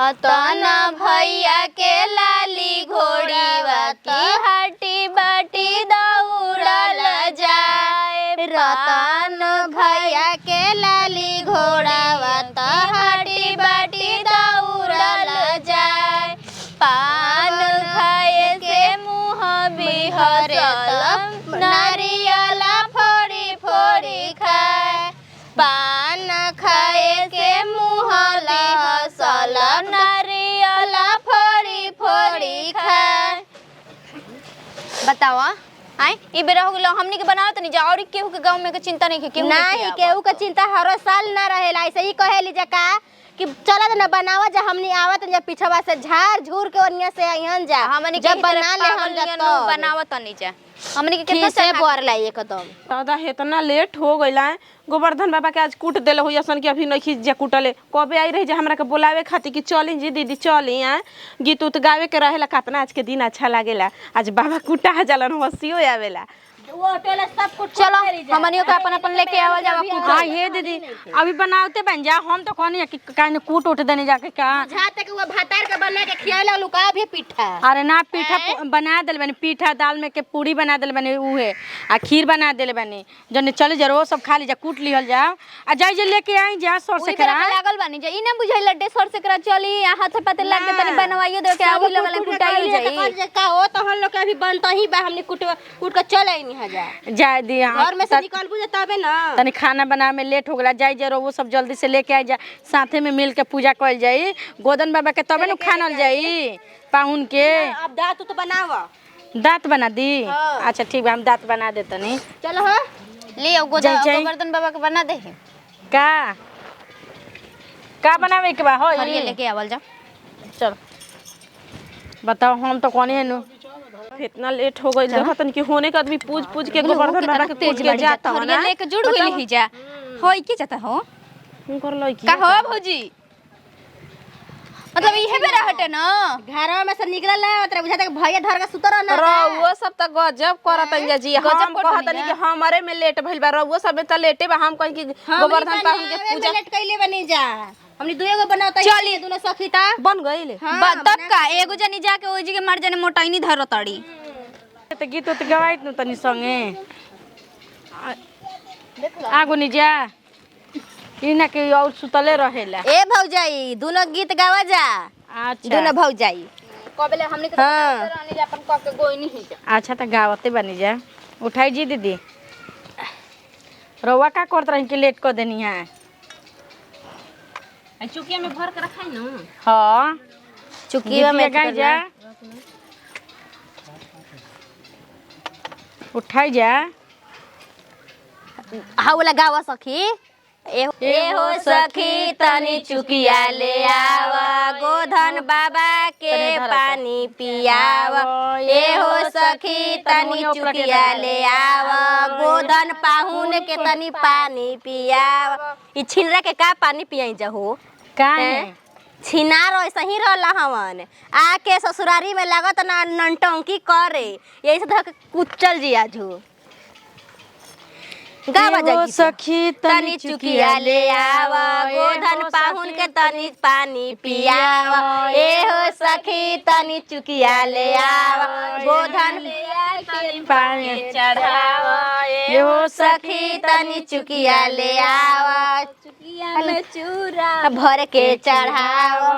तना भैया के लाली घोड़ीवा हटी बाटी दौड़ल जाए। रतन भैया के लाली घोड़ावा हटी बाटी दौड़ल जाए। पान खाए के मुँह बिहरत नारियल फोड़ी फोड़ी खाए। पान खाए के मुँह लहसल नारियल फोड़ी फोड़ी खाए। बताओ आई ई बेरा हो गेलो हमनी के बनाओ तनी जा और केहू के गांव में के चिंता नहीं के केहू नहीं केहू के चिंता हर साल ना रहेला। ऐसे ही कहेली जका कि चला ना बनावा जा हमनी आवत जा पिछवा से झाड़ झूर के ओनिया से आइहन जा हमनी जब बना ले हम जतो बनावत तनी जा हमनी के कितना से बोर लाई एकदम दादा इतना लेट हो गइला। गोवर्धन बाबा के आज कूट देले हो असन कि अभी नहीं खींच जा कूटले कबे आई रही जे हमरा के बुलावे खाती कि चली जी दीदी चली आ गीत उत गावे के रहेला। कितना आज के दिन अच्छा लागेला। आज बाबा कूटा जलन हंसियो आवेला। वो टोला सब कुछ चलो हमनियो के अपन अपन लेके आवल जावा कूट। हां हे दीदी अभी बनावते बन जा हम तो कहनी कि काने कूट उठ देने जाके का जा तक वो भातार के बना के खियाला लुका भी पीठा। अरे ना पीठा बना देल बनी पीठा दाल में के पूरी बना देल बनी उहे आ खीर बना देल बनी जने चले जरो सब खा ली जा कूट लिहल जा आ जाई जे लेके आई जा सर से करा लागल बनी जा ई ना बुझाई लड्डे सर से करा चली हाथ पाते लाग के तनी बनवाइयो दे के आवी लगल कुटाई जाई का हो तो हम लोग के अभी बनता ही बा हमने कूट कूट के चल आई नहीं जाए दी घर में से निकल बुझे तबे ना तनी खाना बना में लेट हो गला जाई जरो वो सब जल्दी से लेके आ जा साथे में मिल के पूजा कइल जाई गोदन बाबा के तबे न खानल जाई पाहुन के। अब दांत तो बनावा दांत बना दी अच्छा ठीक बा हम दांत बना दे तनी चलो हां ले आओ गोवर्धन बाबा के बना दे का बनावे के बा हो ये लेके आवल जा चल बताओ हम तो कोने नु इतना लेट हो गई देखा तन कि होने का आदमी पूज पूज के गोवर्धन बाबा के पूज के जाता हो ना लेके जुड़ गई ही जा होई के जाता हो कर लो की का हो भौजी मतलब इहे बेरा हटे ना घरवा में से निकलल है ओतरे बुझाता कि भैया धर के सुतर ना रउआ सब त गजब करतन जा जी हम कहतनी कि हमरे में लेट भइल बा रउआ सब में त लेटे बा हम कहि कि गोवर्धन पाहुन के पूजा लेट कइले बनी जा हमनी दुएगो बनावता चली दोनों सखीता बन गइले तब का एगो जनी जाके ओजी के मार जने मोटाइनी धरतड़ी त गीत त गवाइत न तनी संगे आगो नि जा इना के और सुतले रहेला ए भौजाई दोनों गीत गावा जा अच्छा दोनों भौजाई कबेले हमनी के रानी जा अपन क के गोई नहीं जा अच्छा त गावते बनी जा उठाई जी दीदी रउआ का करत रही कि लेट क देनी है चुकिया में भर के रखाई न हां चुकिया में गाई जा उठाई जा हाउला गावा सखी ए हो सखी तनी चुकिया ले आवा गोधन बाबा के पानी पियावा। ए हो सखी तनी चुकिया ले आवा गोधन पाहुन के तनी पानी पियावा। ई छिनरा के का पानी पियाई जहो काहे छिनार ऐसा ही रहला हवन आके ससुरारी में लागत ना नंटंकी करे यही से धक कुचल जिया झू गावा जागी सखी तनी चुकिया ले आवा गोधन पाहुन के तनी पानी पियावा। ए हो सखी तनी चुकिया ले आवा गोधन पानी चढ़ावा। ए हो सखी तनी चुकिया ले आवा चुकिया में चूरा भर के चढ़ावा।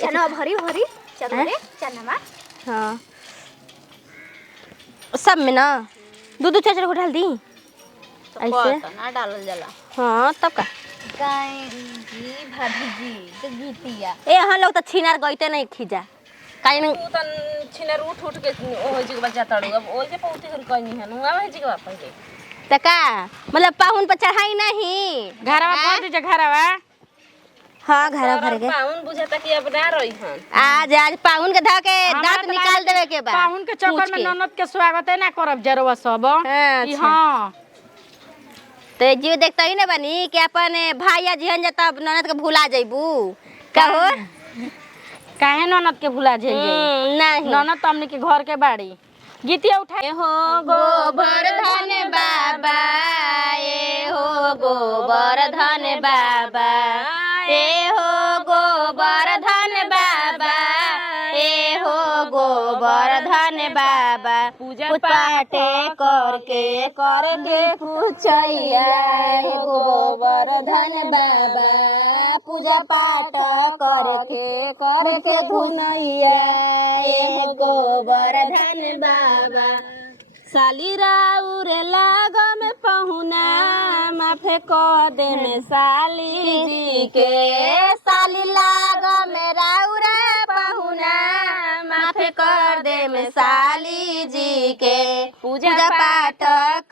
चना भरी भरी चना चनमा हां सब में ना दूध चाचर को डाल दी ऐसे ना डालल जाला हां तब का गाय जी भाभी जी के गीतिया ए हम लोग त छिनार गइते नहीं खिजा काई न तू तन छिनर उठ उठ के ओ जी के बच्चा तड़ू अब ओ जे पौती कर कहनी है नुआ है जी के बाप के त का मतलब पाहुन पर चढ़ाई नहीं घरवा कर दीजिए घरवा हां घर भर के पाहुन बुझाता कि अब ना रही हन आज आज पाहुन के धा के दांत निकाल देवे के बा पाहुन के चक्कर में ननद के स्वागत है ना करब जरवा सब ई हां तो जी देखता ही ना बनी कि अपन भाईया जिहन जाता ननद के भुला जाइबू का हो काहे ननद के भुला जाइए नहीं ननद तो हमने के घर के बाड़ी गीतिया उठाए हो गोवर्धन बाबा ए हो गोवर्धन बाबा ए हो गोवर्धन बाबा पूजा पाठ करके करके पूछैया गोवर्धन बाबा पूजा पाठ करके करके धुनैया गोवर्धन बाबा साली राउर लाग में पहुना माफे क दे में साली जी के साली लाग मेरा उरा पहुना माफे कर दे में साली जी के पूजा पाठ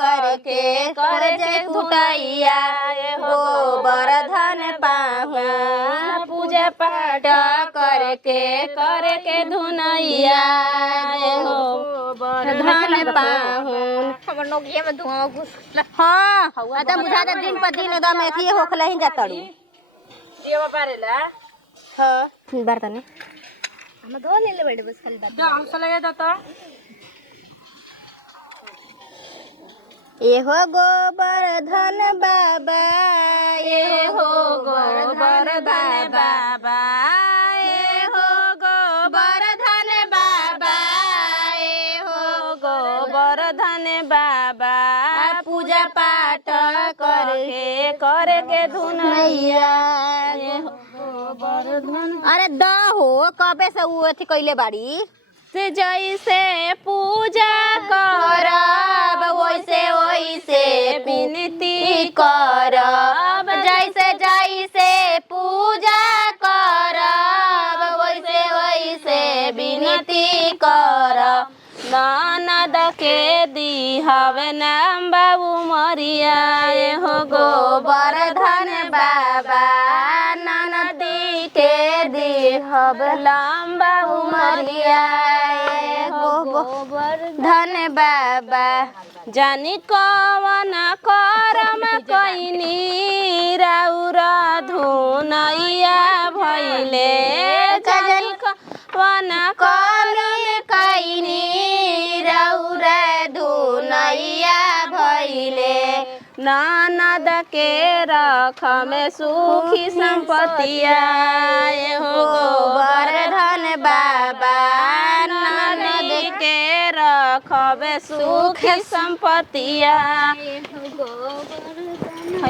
करके करके धुनैया गोवर्धन पाहुन पूजा पाठ करके करके धुनैया गोवर्धन पाहुन हमर नोकिया में धुआं घुसला हाँ एकदम बुझा दे दिन पर दिन एकदम एथी होखले ही जातड़ू ये बारेला हाँ बर्तन हम धो ले ले बैठे बस खाली द हम सलाया द तो एहो गोवर्धन बाबा एहो गोवर्धन बाबा एहो गोवर्धन बाबा एहो गोवर्धन बाबा पूजा पाठ करके करके धुनैया अरे द हो कबे से वो अथी कइले बाड़ी से जैसे पूजा करब वैसे वैसे विनती करब जैसे जैसे पूजा करब वैसे वैसे विनती करब ननद के दी हवे नाम बाबू मरिया हो गोवर्धन बाबा ननदी के देहब लंबा उमरिया गोवर्धन बाबा जानी कवन करम कइनी राउर धुनैया भइले जानी कवन करम कइनी राउर धुनैया भइले ननद के रख में सुखी संपत्तिया हो गोवर्धन बाबा ननद के रख में सुखी संपत्तिया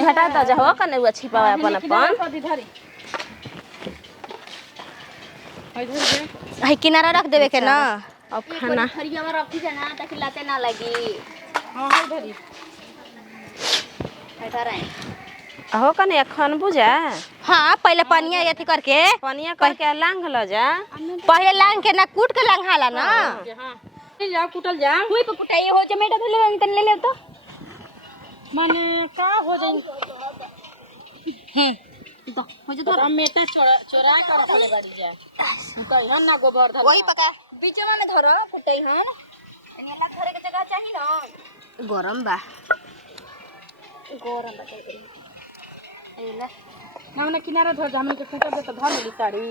हटा द जाओ कने हुआ छिपा अपन अपन है किनारा रख देवे के ना अब खाना हरिया में रखी जाना ताकि लाते ना लगी हां है धरी बैठा रहे अहो कने अखन बुझा हाँ पहले पनिया अथी करके पनिया करके लांग ल जा पहले लांग के ना कूट के लांघाला ना हां जा कुटल जा हुई पे कुटाई हो जमेटा धले तन ले ले तो माने का हो जाई हे तो हो जे तो मेटा चोरा कर चले गाड़ी जा कुटाई हन ना गोवर्धन वही पका बीचवा में धरो कुटाई हन एने ला धरे के जगह चाहिए ना गरम बा गोरम बटे एला हमने किनारा धर हमने के कुटा दे तो धर ले साड़ी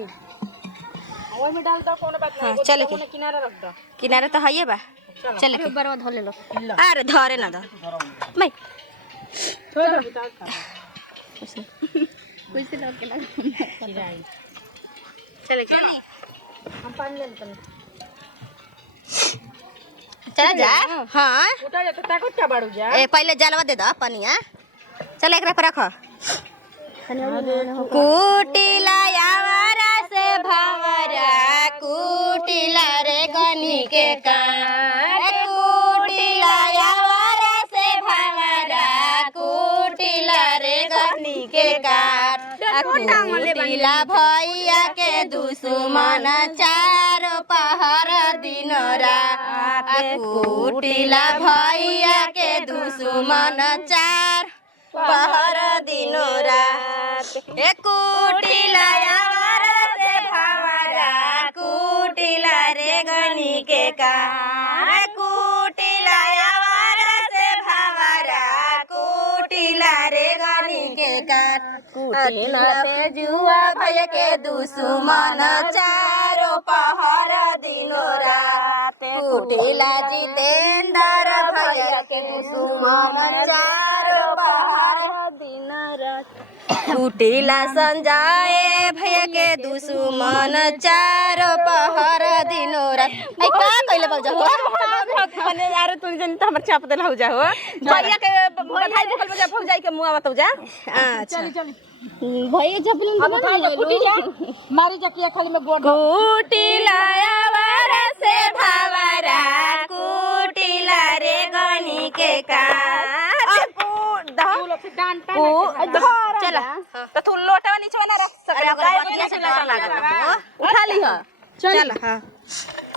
ओय में डाल दो कोनो बात हाँ, नहीं चले कोनो किनारा रख दो किनारे तो है बा चल के बरवा धो ले लो अरे धरे ना द मैं छोड़ दो बिता खा कैसे लगे ना चले के हम पानी ले लेते चला जा हाँ कुटा जा तो ताकत का बाड़ू जा ए पहले जलवा दे द पनिया चल एकरा पर रख कुटिला यावरा से भावरा कुटिला रे गनी के कान कुटिला यावरा से भावरा कुटिला रे गनी के कान कुटिला भैया के दुश्मन चार पहर दिन रात कुटिला भैया के दुश्मन चार पहर दिनो रात ए कुटिला यावरा से भावरा कुटिला रे गनी के कान कुटिला यावरा से भावरा कुटिला रे गनी के कान कुटिला पे जुआ भैया के दुश्मन चारो पहर दिनो रात कुटिला जितेंद्र भैया के दुश्मन चारो पहर दिन रात कुटिला संजय भैया के दुश्मन चारो पहर दिन दिनो रात आई का कइले भौजा हो अरे यार तू जन त हमर चाप देला हो जा हो भैया के बधाई भूखल बजा भौजाई के मुआ बताऊ जा अच्छा भैया जबलिन अब उठा जा कुटी जा मारी जकिया खाली में गोड़ कुटिला आवारा से भावरा कुटिला रे गनी के का चला तो तू लोटा नीचे ना रख उठा ली हो चल हां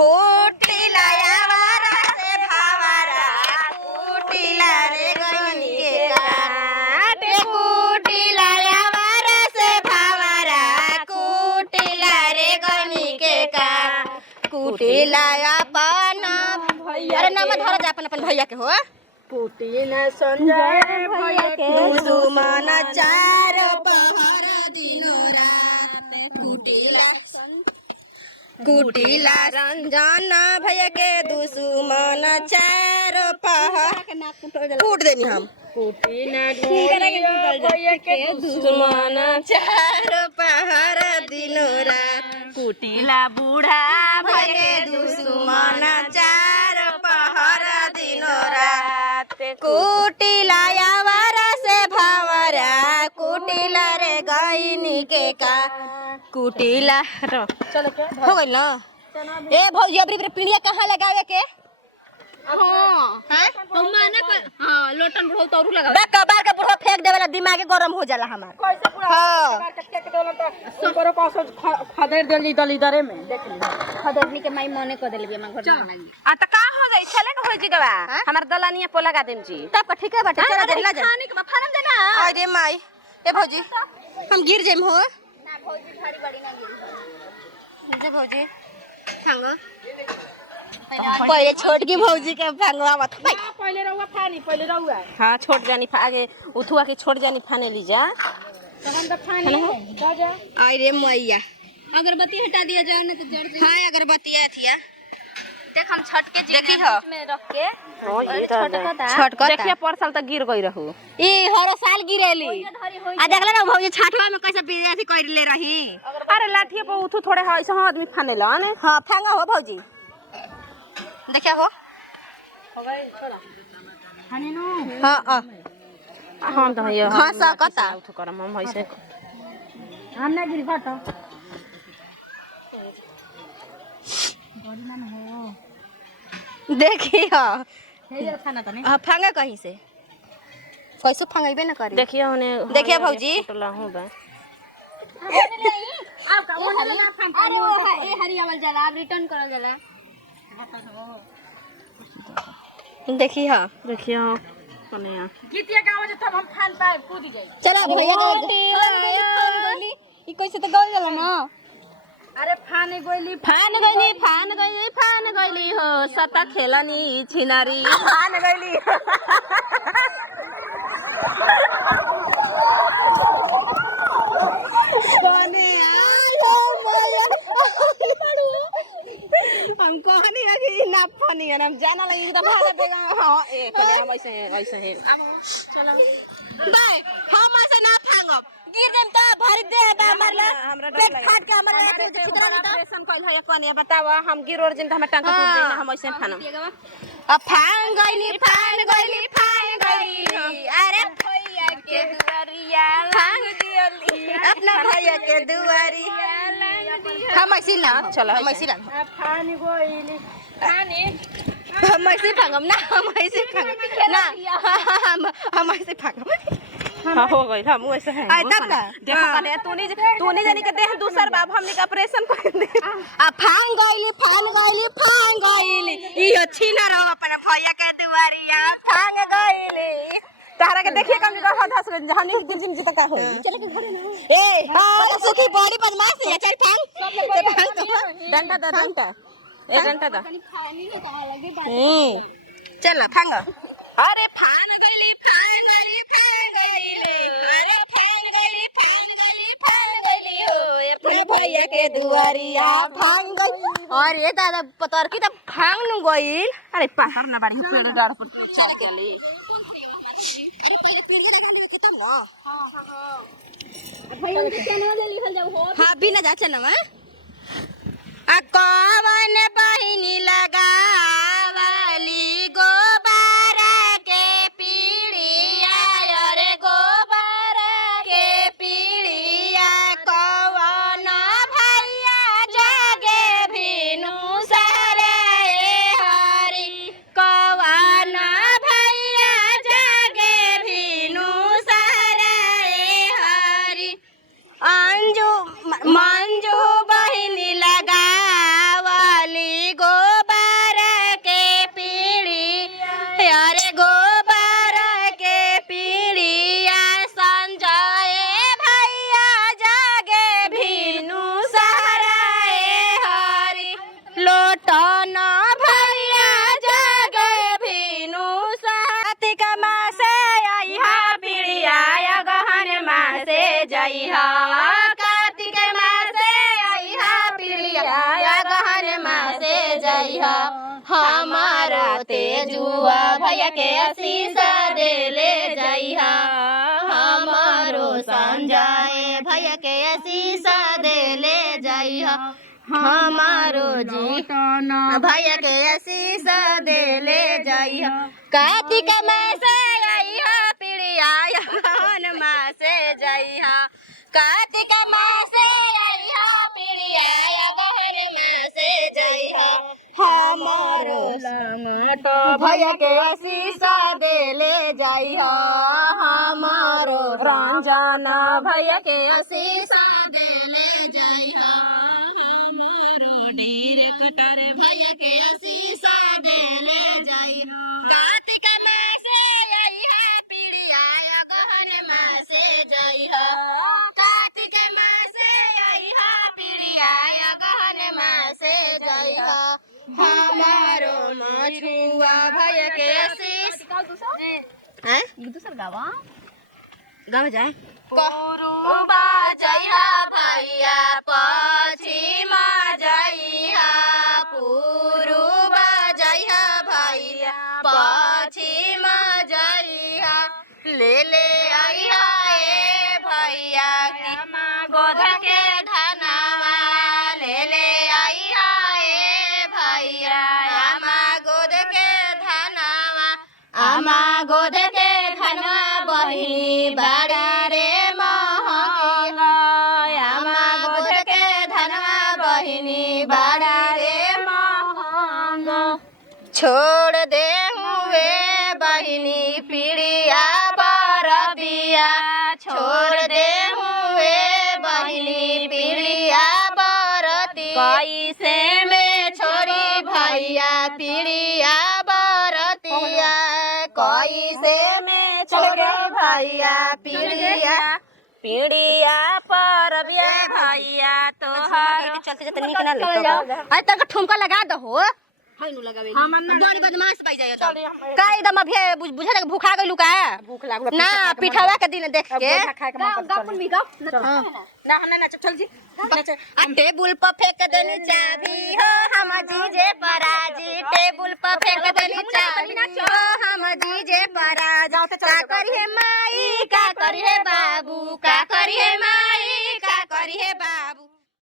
कुटिला आवारा से भावरा कुटिला रे गनी के का कुटिला आवारा से भावरा कुटिला रे गनी के का कुटिला अपन अरे नाम धर जा अपन अपन भैया के हो कुटी न संजय भैया के दुश्मन चार पहर दिनो रात कुटिला रंजन भैया के दुश्मन चार पहर कूट देनी हम कुटी न भैया के दुश्मन चार पहर दिनो रात कुटिला बूढ़ा भैया के दुश्मन चार पहर दिनो रात कुटिला आवारा से भावरा कुटिला रे गईनी के का कुटिला चल के हो गइल ना ए भौजी अबरी पीढ़िया कहाँ लगावे के हां हम माने हां लोटन बुढ़ऊ तौरू लगा कबार के बुढ़ो फेंक देवेला दिमाग गरम हो जाला हमार कैसे पूरा हां के फेंक देला त सुपर पास खदेर देली दली दरे में देख ली खदरनी के माई मने को देले हमर घर में लागी आ त का हो जाई चले न होई जीगवा हमर दलानिया पे लगा देम जी तब का ठीक है बाटे चला जा जा खाने के फारम देना अरे माई ए भौजी हम गिर जाइम हो ना भौजी भारी बड़ी ना गिरी जे भौजी संग पहले छोटकी भौजी के भांगवावत भाई पहले रहुआ फानी पहले रहुआ हां छोट जानी आगे उठुआ के छोट जानी फाने ली जा तहन त फानी जा जा अरे मैया अगरबत्ती हटा दिया जाए ना तो जड़ हां अगरबत्ती थिया देख हम छठ के देखी हो में रख के छटकता देखिए पर साल तक गिर गई रहू ई हर साल गिरेली आ देखला ना भौजी छठवा में कैसे अथी कर ले रही अरे लाठिए पे उठू थोड़े है ऐसे आदमी फाने लन हां फांगा हो भौजी देखिया हो गई छोड़ा फानी नो हां हां तो ये घासा कता उठू करम हम ऐसे हम ना गिरी फटो देखी हो हे खाना तने हां फांगा कहीं से कैसे फांगइबे ना करी देखिए ओने देखिए भौजी टला हो बा आ का वो ना फाम अरे ए हरियावल जाला अब रिटर्न करल जाला देखी हां देखिए ओने गीतिया गावे जे तब हम फान पा कूद जाई चला भैया के ई कैसे तो गल जाला ना अरे फाने गोइली फान गईली हो सता खेलनी छिनारी फान गइली कोने आलो भैया हम कहनी है कि ना फनी है हम जाना लगी तो भागा देगा हां ए कने हम ऐसे है अब चलो बाय हम ऐसे ना फांगब गिर देम त भर दे बा मरला हमरा पेट फाट के हमर ऑपरेशन कइल है कने बताव हम गिर और जिन हम टांका टूट देना हम ऐसे फानम अब फान गइली अरे भैया के दुआरिया फांग दियली अपना भैया के दुआरिया हम ऐसे ना चलो हम ऐसे ना फानी गोइली फानी हम ऐसे फांगम ना हम ऐसे फांगम ना हम ऐसे फांगम हां हो गई हम वैसे है आई तब का देखो कने तूने जानी के देह दूसर बाप हमने का ऑपरेशन कर दे आ फान गइली ई अच्छी ना रहो अपना भैया के दुआरिया फांग गइली तारा के देखिए कम का हद हंस हमने दिन दिन जीता का होई चले के घरे ना ए हां सुखी बड़ी बदमाश है चल फांग डंडा दा डंडा एक घंटा दा चल फांग अरे फान गइली हो भैया के दुआरिया फांग गई और ये दादा पतर की तब फांग न गइल अरे पहाड़ ना बाड़ी पेड़ डाड़ पर चढ़ के ली अरे पहले तीर से लगा ले तब ना भैया के चैनल ले लिखल जाऊ हो हां बिना जा चल ना आ कवन बा पिड़िया गहन माँ से जइहा हमारो तेजुआ भैया के आशीष दे ले जइहा हमारो संजय भैया के आशीष दे ले जइहा हमारो जीतन भैया के आशीष दे ले जइहा कार्तिक मास से आइहा पिड़िया गहन माँ से जइहा कार्तिक मास से आइहा पिड़िया गहन माँ से जइहा हमारो लमटो भैया के आशीष दे ले जइहा हमारो रंजन भैया के आशीष दे ले जइहा हमारो ढेर कटर भैया के आशीष दे ले जइहा कार्तिक मास से आइहा पिड़िया गहन माँ से जइहा कार्तिक मास से आइहा पिड़िया गहन माँ से जइहा हमारो मछुआ भैया के आशीष हैं दूसर गावा गाव जाए पूर्वा जइहा भैया पश्चिमा जइहा पूर्वा जइहा भैया पश्चिमा जइहा ले ले आइहा ए भैया की गोद के धनवा ले ले आइहा ए भैया आमा गोद के धनवा आमा गोद के धनवा बहिनी बाड़ी रे महंगा आमा गोद के धनवा बहिनी बाड़ी रे महंगा छोड़ दे हुए बहिनी पिड़िया बरदिया छोड़ दे हुए बहिनी पिड़िया बरदिया कैसे में छोड़ी भैया पिड़िया बरदिया कैसे में छोड़े भैया पिड़िया पिड़िया पर भैया तो चलते चलते निक ना ले आई तक ठुमका लगा दहो है नु लगावे बड़ी बदमाश पाई जाय का एकदम अभी बुझे लगे भूखा गइलू का भूख लागल ना पिठावा के दिन देख के गापुन मी गाओ ना हम ना चल जी टेबुल पर फेंक देनी चाबी हो हम जीजे पराजी टेबुल पर फेंक देनी चाबी हो हम जीजे पराजी का करिए माई का करिए बाबू का करिए